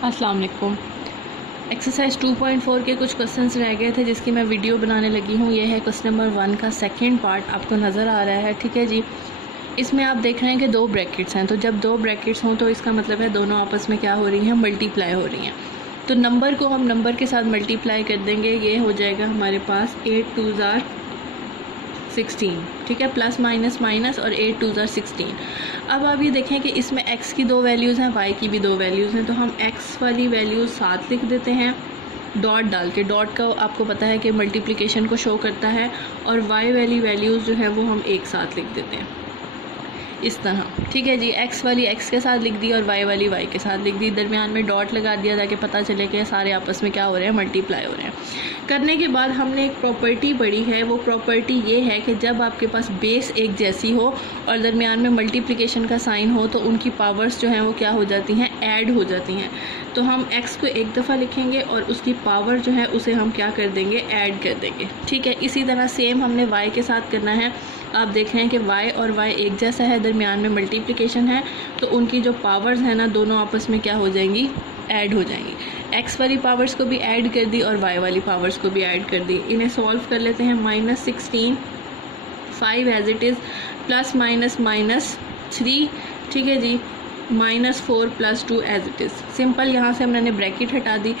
अस्सलाम वालेकुम। एक्सरसाइज 2.4 के कुछ क्वेश्चंस रह गए थे जिसकी मैं वीडियो बनाने लगी हूँ। ये है क्वेश्चन नंबर 1 का सेकंड पार्ट, आपको नज़र आ रहा है, ठीक है जी। इसमें आप देख रहे हैं कि दो ब्रैकेट्स हैं, तो जब दो ब्रैकेट्स हों तो इसका मतलब है दोनों आपस में क्या हो रही हैं, मल्टीप्लाई हो रही हैं। तो नंबर को हम नंबर के साथ मल्टीप्लाई कर देंगे, ये हो जाएगा हमारे पास 8 2 ज़ार 16, ठीक है, प्लस माइनस माइनस और 8 2 ज़ार 16। अब आप ये देखें कि इसमें x की दो वैल्यूज़ हैं, y की भी दो वैल्यूज़ हैं, तो हम x वाली वैल्यूज़ साथ लिख देते हैं डॉट डाल के। डॉट का आपको पता है कि मल्टीप्लिकेशन को शो करता है, और y वाली वैल्यूज़ जो है वो हम एक साथ लिख देते हैं इस तरह, ठीक है जी। x वाली x के साथ लिख दी और y वाली y के साथ लिख दी, दरमियान में डॉट लगा दिया ताकि पता चले कि सारे आपस में क्या हो रहे हैं, मल्टीप्लाई हो रहे हैं। करने के बाद हमने एक प्रॉपर्टी पढ़ी है, वो प्रॉपर्टी ये है कि जब आपके पास बेस एक जैसी हो और दरमियान में मल्टीप्लिकेशन का साइन हो तो उनकी पावर्स जो हैं वो क्या हो जाती हैं, ऐड हो जाती हैं। तो हम x को एक दफ़ा लिखेंगे और उसकी पावर जो है उसे हम क्या कर देंगे, ऐड कर देंगे, ठीक है। इसी तरह सेम हमने y के साथ करना है। आप देख रहे हैं कि y और y एक जैसा है, दरमियान में मल्टीप्लिकेशन है, तो उनकी जो पावर्स हैं ना दोनों आपस में क्या हो जाएंगी, ऐड हो जाएंगी। x वाली पावर्स को भी ऐड कर दी और y वाली पावर्स को भी ऐड कर दी। इन्हें सॉल्व कर लेते हैं। -16 5 as it is plus minus minus 3, ठीक है जी, -4 + 2 एज इट इज़। सिंपल, यहाँ से हमने ब्रैकेट हटा दी।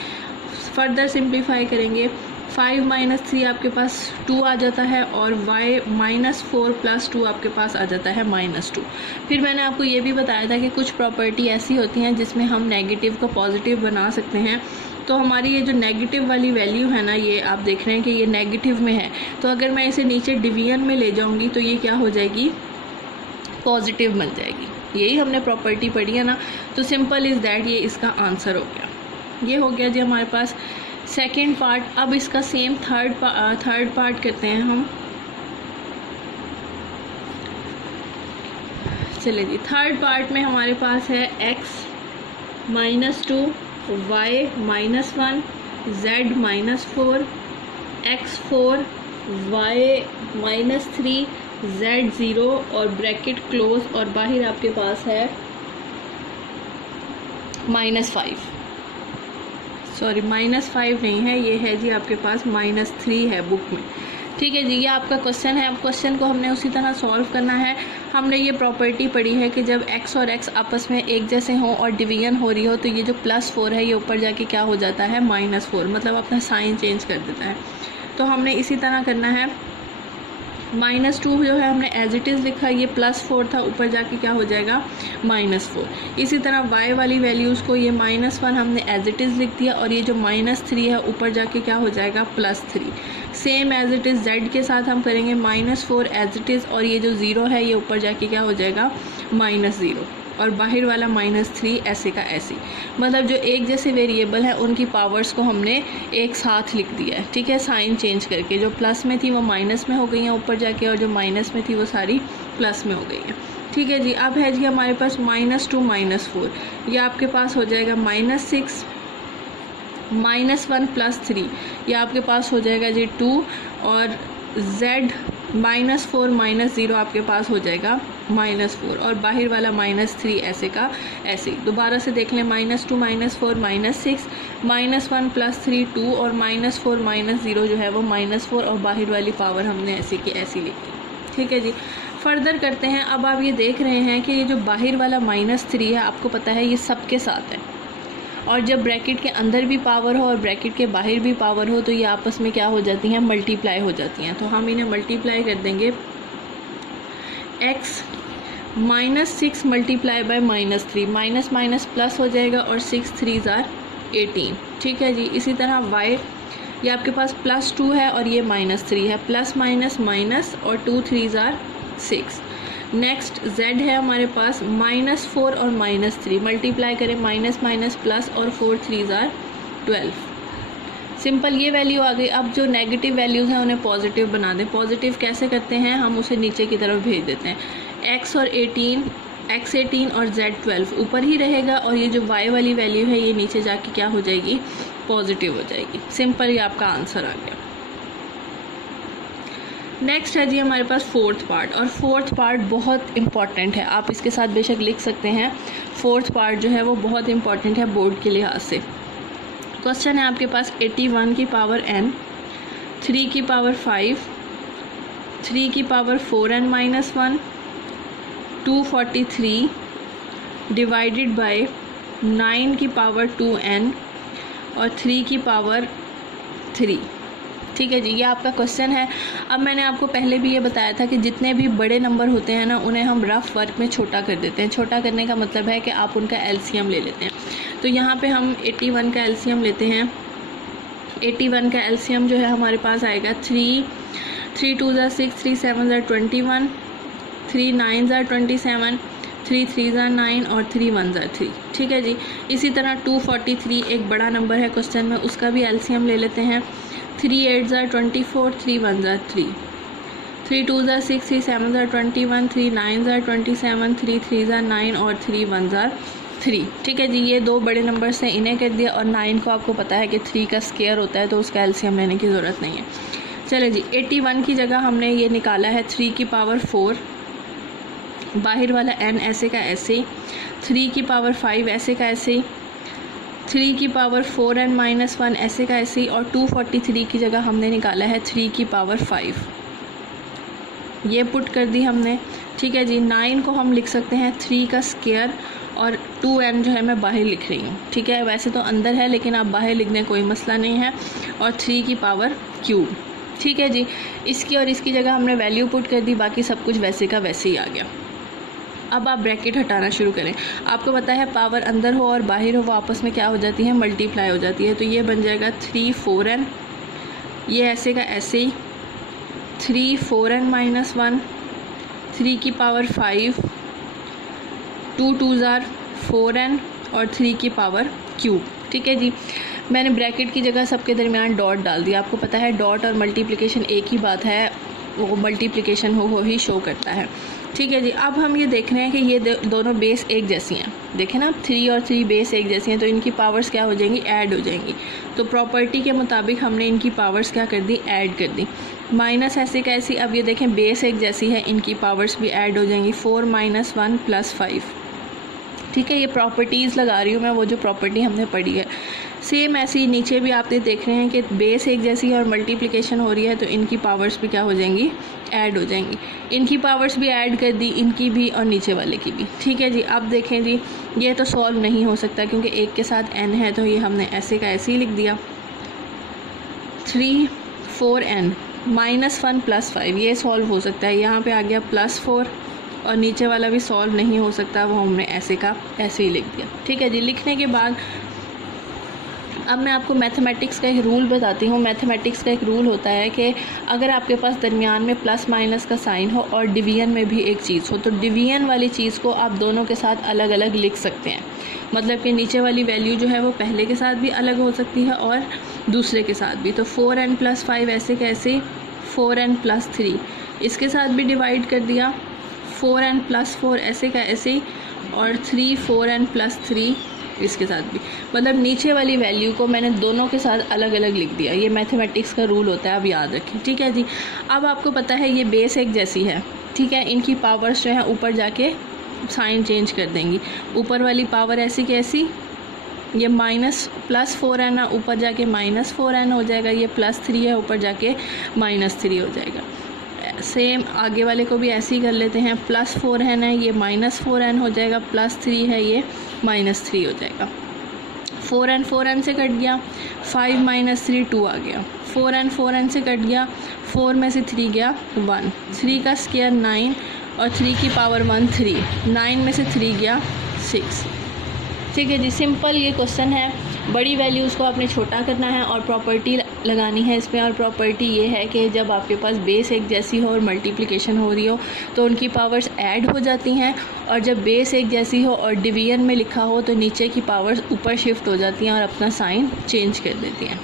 फर्दर सिंप्लीफाई करेंगे, 5 - 3 आपके पास 2 आ जाता है और y -4 + 2 आपके पास आ जाता है -2। फिर मैंने आपको ये भी बताया था कि कुछ प्रॉपर्टी ऐसी होती हैं जिसमें हम नेगेटिव को पॉजिटिव बना सकते हैं। तो हमारी ये जो नेगेटिव वाली वैल्यू है ना, ये आप देख रहे हैं कि ये नेगेटिव में है, तो अगर मैं इसे नीचे डिवीजन में ले जाऊंगी तो ये क्या हो जाएगी, पॉजिटिव बन जाएगी। यही हमने प्रॉपर्टी पढ़ी है ना। तो सिंपल इज़ दैट, ये इसका आंसर हो गया। ये हो गया जी हमारे पास सेकेंड पार्ट। अब इसका सेम थर्ड पार्ट करते हैं हम। चलिए जी, थर्ड पार्ट में हमारे पास है x -2 y -1 z -4 x4 y -3 z 0 और ब्रैकेट क्लोज, और बाहर आपके पास है -5, सॉरी -5 नहीं है, ये है जी आपके पास -3 है बुक में, ठीक है जी। ये आपका क्वेश्चन है। अब क्वेश्चन को हमने उसी तरह सॉल्व करना है। हमने ये प्रॉपर्टी पढ़ी है कि जब x और x आपस में एक जैसे हों और डिवीजन हो रही हो तो ये जो +4 है ये ऊपर जाके क्या हो जाता है, -4, मतलब अपना साइन चेंज कर देता है। तो हमने इसी तरह करना है। -2 जो है हमने एज इट इज़ लिखा, ये +4 था, ऊपर जाके क्या हो जाएगा, -4। इसी तरह y वाली वैल्यूज़ को ये -1 हमने एज इट इज़ लिख दिया, और ये जो -3 है ऊपर जाके क्या हो जाएगा, +3। Same as it is z के साथ हम करेंगे, -4 एज इट इज़, और ये जो 0 है ये ऊपर जाके क्या हो जाएगा, -0, और बाहर वाला -3 ऐसे का ऐसे। मतलब जो एक जैसे वेरिएबल है उनकी पावर्स को हमने एक साथ लिख दिया है, ठीक है, साइन चेंज करके। जो प्लस में थी वो माइनस में हो गई हैं ऊपर जाके, और जो माइनस में थी वो सारी प्लस में हो गई हैं, ठीक है जी। अब है जी हमारे पास -2 -4, ये आपके पास हो जाएगा -6 -1 + 3, ये आपके पास हो जाएगा जी 2, और z -4 -0 आपके पास हो जाएगा -4, और बाहर वाला -3 ऐसे का ऐसे। दोबारा से देख लें, -2 -4 -6 -1 + 3 2, और -4 -0 जो है वो -4, और बाहर वाली पावर हमने ऐसे की ऐसी लिखी, ठीक है जी। फर्दर करते हैं। अब आप ये देख रहे हैं कि ये जो बाहर वाला -3 है, आपको पता है ये सबके साथ है, और जब ब्रैकेट के अंदर भी पावर हो और ब्रैकेट के बाहर भी पावर हो तो ये आपस में क्या हो जाती हैं, मल्टीप्लाई हो जाती हैं। तो हम इन्हें मल्टीप्लाई कर देंगे। x -6 × -3, माइनस माइनस प्लस हो जाएगा, और 6 3 ज़ार 18, ठीक है जी। इसी तरह y, ये आपके पास +2 है और ये -3 है, प्लस माइनस माइनस, और 2 3 ज़ार 6। नेक्स्ट z है हमारे पास -4 और -3, मल्टीप्लाई करें, माइनस माइनस प्लस, और 4 3 ज़ार 12। सिंपल, ये वैल्यू आ गई। अब जो नेगेटिव वैल्यूज़ हैं उन्हें पॉजिटिव बना दें। पॉजिटिव कैसे करते हैं, हम उसे नीचे की तरफ भेज देते हैं। x 18 और z 12 ऊपर ही रहेगा, और ये जो y वाली वैल्यू है ये नीचे जाके क्या हो जाएगी, पॉजिटिव हो जाएगी। सिंपल, ये आपका आंसर आ गया। नेक्स्ट है जी हमारे पास फोर्थ पार्ट, और फोर्थ पार्ट बहुत इंपॉर्टेंट है, आप इसके साथ बेशक लिख सकते हैं। फोर्थ पार्ट जो है वो बहुत इंपॉर्टेंट है बोर्ड के लिहाज से। क्वेश्चन है आपके पास 81 की पावर n, 3 की पावर 5, 3 की पावर 4n-1, 243 डिवाइडेड बाय 9 की पावर 2n और 3 की पावर 3। ठीक है जी, ये आपका क्वेश्चन है। अब मैंने आपको पहले भी ये बताया था कि जितने भी बड़े नंबर होते हैं ना, उन्हें हम रफ वर्क में छोटा कर देते हैं। छोटा करने का मतलब है कि आप उनका एलसीएम ले लेते हैं। तो यहाँ पे हम 81 का एलसीएम लेते हैं। 81 का एलसीएम जो है हमारे पास आएगा 3 2 ज़ा 6, 3 7 ज़ा 21, 3 9 ज़ा 27, 3 3 ज़ा 9 और 3 1 ज़ा 3। ठीक है जी। इसी तरह 243 एक बड़ा नंबर है क्वेश्चन में, उसका भी एलसीएम ले लेते हैं। 3 8 ज़ा 24, 3 1 ज़ा 3, 3 2 ज़ा 6, 3 7 ज़ा 21, 3 9 ज़ा 27, 3 3 ज़ा 9 और 3 1 ज़ा 3। ठीक है जी, ये दो बड़े नंबर्स हैं, इन्हें कर दिया। और 9 को आपको पता है कि 3 का स्क्वायर होता है, तो उसका एलसीएम लेने की ज़रूरत नहीं है। चले जी, 81 की जगह हमने ये निकाला है 3 की पावर 4, बाहर वाला n ऐसे का ऐसे ही, 3 की पावर 5 ऐसे का ऐसे ही, 3 की पावर 4n-1 ऐसे का ऐसे ही, और 243 की जगह हमने निकाला है 3 की पावर 5। ये पुट कर दी हमने। ठीक है जी, 9 को हम लिख सकते हैं 3 का स्क्वायर, और 2n जो है मैं बाहर लिख रही हूँ। ठीक है, वैसे तो अंदर है लेकिन आप बाहर लिख दें, कोई मसला नहीं है। और 3 की पावर क्यूब। ठीक है जी, इसकी और इसकी जगह हमने वैल्यू पुट कर दी, बाकी सब कुछ वैसे का वैसे ही आ गया। अब आप ब्रैकेट हटाना शुरू करें। आपको पता है पावर अंदर हो और बाहर हो, वो आपस में क्या हो जाती है, मल्टीप्लाई हो जाती है। तो ये बन जाएगा 3 4n, ये ऐसे का ऐसे ही, 3 4n-1, 3 की पावर 5, 2 2 ज़ा 4n और 3 की पावर क्यूब। ठीक है जी, मैंने ब्रैकेट की जगह सबके दरमियान डॉट डाल दिया। आपको पता है डॉट और मल्टीप्लिकेशन एक ही बात है, वो मल्टीप्लिकेशन हो ही शो करता है। ठीक है जी, अब हम ये देख रहे हैं कि ये दोनों बेस एक जैसी हैं। देखें ना, 3 और 3 बेस एक जैसी हैं, तो इनकी पावर्स क्या हो जाएंगी, ऐड हो जाएंगी। तो प्रॉपर्टी के मुताबिक हमने इनकी पावर्स क्या कर दी, ऐड कर दी। माइनस ऐसे कैसी, अब ये देखें बेस एक जैसी है, इनकी पावर्स भी ऐड हो जाएंगी। 4 - 1 + 5। ठीक है, ये प्रॉपर्टीज़ लगा रही हूँ मैं, वो जो प्रॉपर्टी हमने पढ़ी है। सेम ऐसे ही नीचे भी आप देख रहे हैं कि बेस एक जैसी है और मल्टीप्लिकेशन हो रही है, तो इनकी पावर्स भी क्या हो जाएंगी, ऐड हो जाएंगी। इनकी पावर्स भी ऐड कर दी, इनकी भी और नीचे वाले की भी। ठीक है जी, अब देखें जी, ये तो सॉल्व नहीं हो सकता क्योंकि एक के साथ n है, तो ये हमने ऐसे का ऐसे ही लिख दिया। 3 4n -1 + 5, ये सॉल्व हो सकता है। यहाँ पे आ गया +4, और नीचे वाला भी सॉल्व नहीं हो सकता, वो हमने ऐसे का ऐसे ही लिख दिया। ठीक है जी, लिखने के बाद अब मैं आपको मैथमेटिक्स का एक रूल बताती हूँ। मैथमेटिक्स का एक रूल होता है कि अगर आपके पास दरमियान में प्लस माइनस का साइन हो और डिवीजन में भी एक चीज़ हो, तो डिवीजन वाली चीज़ को आप दोनों के साथ अलग अलग लिख सकते हैं। मतलब कि नीचे वाली वैल्यू जो है वो पहले के साथ भी अलग हो सकती है और दूसरे के साथ भी। तो 4n + 5 ऐसे कैसे, 4n + 3 इसके साथ भी डिवाइड कर दिया, 4n + 4 ऐसे का ऐसे ही, और 3 4n + 3 इसके साथ भी। मतलब नीचे वाली वैल्यू को मैंने दोनों के साथ अलग अलग लिख दिया। ये मैथमेटिक्स का रूल होता है, आप याद रखें। ठीक है जी, अब आपको पता है ये बेस एक जैसी है। ठीक है, इनकी पावर्स जो है ऊपर जाके साइन चेंज कर देंगी। ऊपर वाली पावर ऐसी की ऐसी, ये -+4 है ना, ऊपर जाके -4n हो जाएगा। ये +3 है, ऊपर जाके -3 हो जाएगा। सेम आगे वाले को भी ऐसे ही कर लेते हैं। +4 है ना, ये -4n हो जाएगा, +3 है, ये -3 हो जाएगा। 4n 4n से कट गया, 5 - 3 2 आ गया। 4n 4n से कट गया, 4 में से 3 गया 1, 3 का स्क्वायर 9 और 3 की पावर 1 3, 9 में से 3 गया 6। ठीक है जी, सिंपल ये क्वेश्चन है। बड़ी वैल्यूज़ को आपने छोटा करना है और प्रॉपर्टी लगानी है इसमें। और प्रॉपर्टी ये है कि जब आपके पास बेस एक जैसी हो और मल्टीप्लिकेशन हो रही हो तो उनकी पावर्स ऐड हो जाती हैं, और जब बेस एक जैसी हो और डिवीजन में लिखा हो तो नीचे की पावर्स ऊपर शिफ्ट हो जाती हैं और अपना साइन चेंज कर देती हैं।